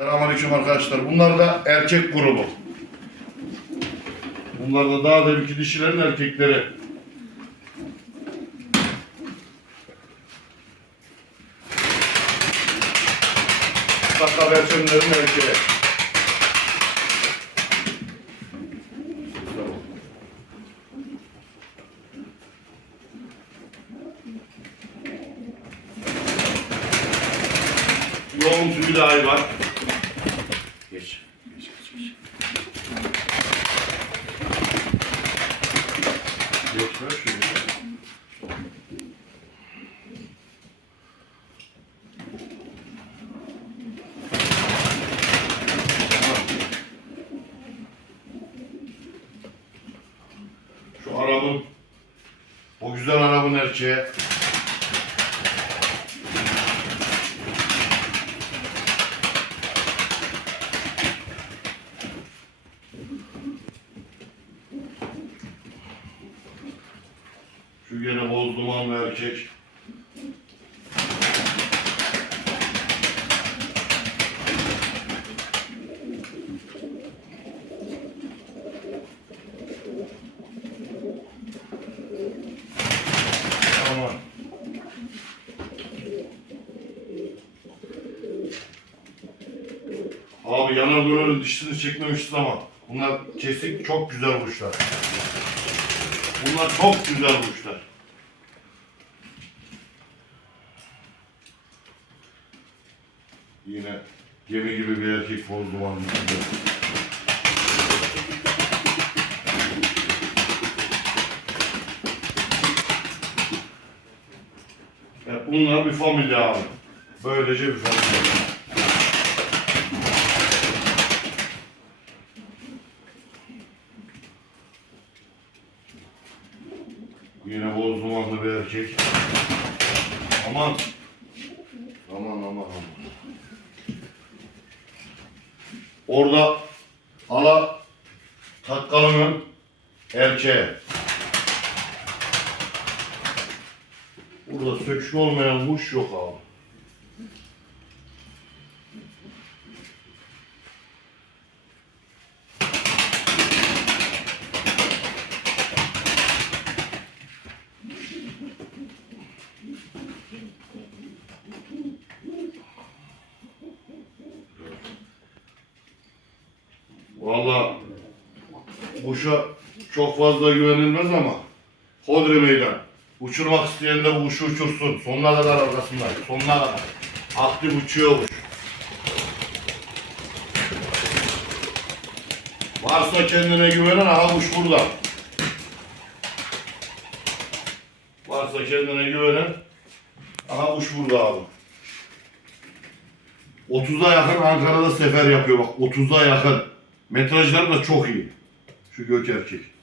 Selamünaleyküm arkadaşlar. Bunlar da erkek grubu. Bunlar da daha deminki dişilerin erkekleri. Sakal versiyonların erkeği. Yoğun tüyü dahi var. Şu arabın, o güzel arabın erkeği. Şu gene boz dumanlı erkek. Tamam. Abi yanar dönerin dişini çekmemişiz ama bunlar kesik çok güzel kuşlar. Bunlar çok güzel kuşlar. Yine gemi gibi bir erkek boz dumanın içinde. Evet, bunlar bir familya abi. Böylece bir familya. Yine boz dumanlı bir erkek. Aman. Aman aman aman. Orada ala takkalının erkeği. Burada söküşü olmayan kuş yok abi. Valla kuşa çok fazla güvenilmez ama hodri meydan. Uçurmak isteyen de bu kuşu uçursun. Sonuna kadar arkasında. Sonuna kadar. Aktif uçuyor kuş. Varsa kendine güvenen aha kuş burada. Varsa kendine güvenen aha kuş burada abi. 30'a yakın Ankara'da sefer yapıyor bak 30'a yakın. Metrajları da çok iyi. Şu gök.